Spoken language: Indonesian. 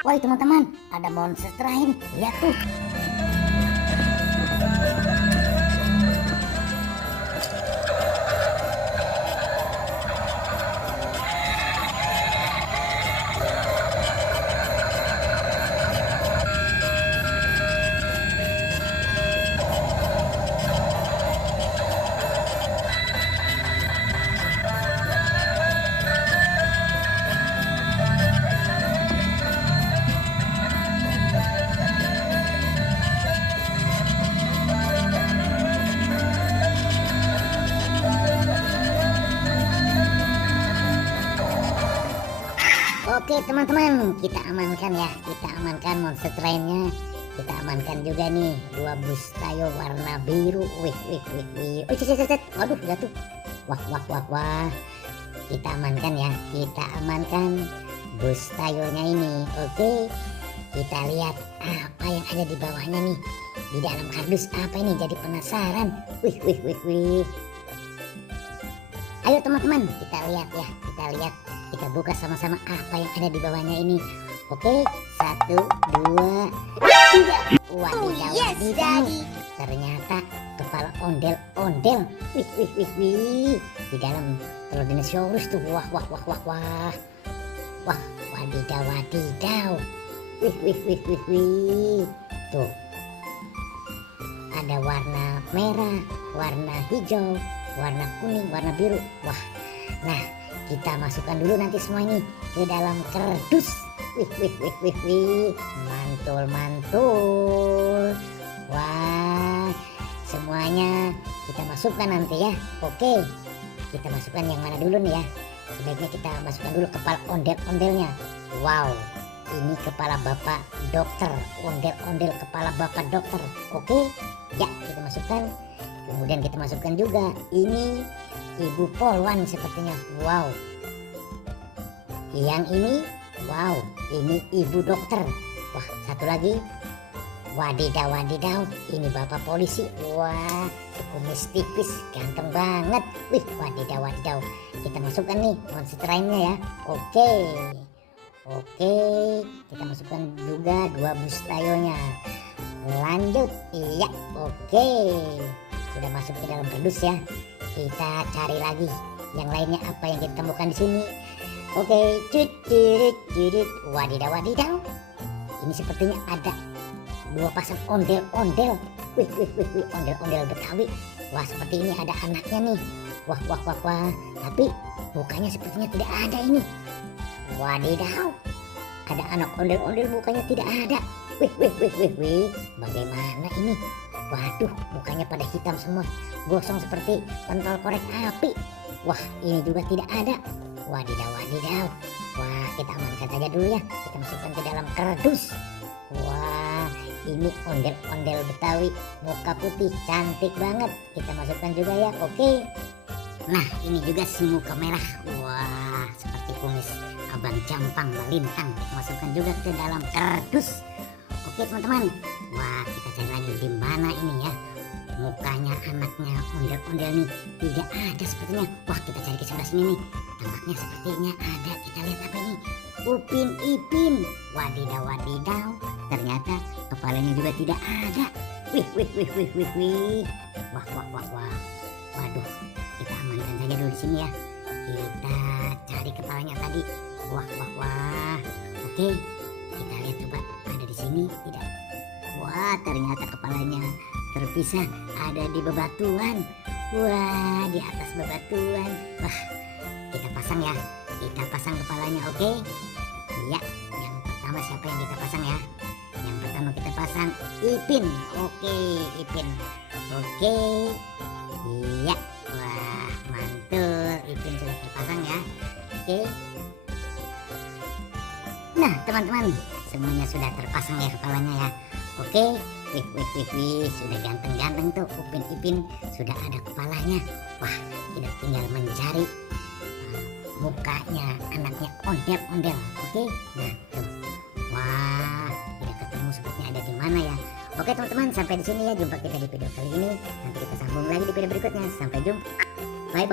Woi teman-teman, ada monster lain. Lihat tuh. Oke teman-teman, kita amankan ya, kita amankan monster lainnya. Kita amankan juga nih dua bus tayo warna biru. Wih. Waduh jatuh. Wah. Kita amankan ya, kita amankan bus tayonya ini. Oke, kita lihat apa yang ada di bawahnya nih, di dalam kardus apa ini, jadi penasaran. Wih. Ayo teman-teman, kita lihat ya, kita buka sama-sama apa yang ada di bawahnya ini. Oke, 1, 2, 3. Wadidaw. Ternyata kepala ondel-ondel. Wih. Di dalam telur dinosaurus tuh. Wah. Wadidaw. Wih. Tuh. Ada warna merah, warna hijau, warna kuning, warna biru. Wah. Nah, kita masukkan dulu nanti semua ini ke dalam kardus. Wih. Mantul. Wah, semuanya kita masukkan nanti ya. Oke, kita masukkan yang mana dulu nih ya. Sebaiknya kita masukkan dulu kepala ondel-ondelnya. Wow, ini kepala bapak dokter. Ondel-ondel kepala bapak dokter. Oke, ya kita masukkan. Kemudian kita masukkan juga ini ibu polwan sepertinya. Wow. Yang ini, wow, ini ibu dokter. Wah, satu lagi. Wadidaw. Ini bapak polisi. Wah, kumis tipis, ganteng banget. Wih, wadidaw. Kita masukkan nih monster lainnya ya. Oke, kita masukkan juga dua bus tayonya. Lanjut. Iya, oke. Sudah masuk ke dalam kardus ya. Kita cari lagi yang lainnya apa yang kita temukan di sini. Oke, wadidaw. Ini sepertinya ada dua pasang ondel-ondel. Wih, ondel-ondel Betawi. Wah, seperti ini ada anaknya nih. Wah. Tapi mukanya sepertinya tidak ada ini. Wadidaw. Ada anak ondel-ondel mukanya tidak ada. Wih. Bagaimana ini? Waduh, mukanya pada hitam semua, gosong seperti pentol korek api. Wah, ini juga tidak ada. Wadidaw. Wah, kita amankan saja dulu ya. Kita masukkan ke dalam kardus. Wah, ini ondel-ondel Betawi, muka putih, cantik banget. Kita masukkan juga ya. Oke. Nah, ini juga si muka merah. Wah, seperti kumis abang Jampang melintang. Kita masukkan juga ke dalam kardus. Oke teman-teman, wah kita cari lagi di mana ini ya, mukanya anaknya ondel-ondel nih tidak ada sepertinya. Wah, kita cari ke sebelah sini nih, tampaknya sepertinya ada. Kita lihat apa ini, Upin Ipin. Wadidaw, ternyata kepalanya juga tidak ada. Wih. Wah. Waduh, kita amankan saja dulu di sini ya. Kita cari kepalanya tadi. Wah. Oke, kita lihat coba ada di sini tidak. Wah, ternyata kepalanya terpisah, ada di bebatuan. Wah, di atas bebatuan. Wah, kita pasang ya, kita pasang kepalanya. Oke, iya. Yang pertama siapa yang kita pasang ya? Yang pertama kita pasang Ipin. Oke, Ipin. Oke, iya. Wah, mantul, Ipin sudah terpasang ya. Oke. Nah teman-teman, semuanya sudah terpasang ya kepalanya ya. Oke, wih, sudah ganteng-ganteng tuh Upin Ipin, sudah ada kepalanya. Wah, kita tinggal mencari mukanya anaknya ondel-ondel. Oke, nah tuh. Wah, tidak ketemu sepertinya ada di mana ya. Oke teman-teman, sampai di sini ya jumpa kita di video kali ini. Nanti kita sambung lagi di video berikutnya. Sampai jumpa. Bye.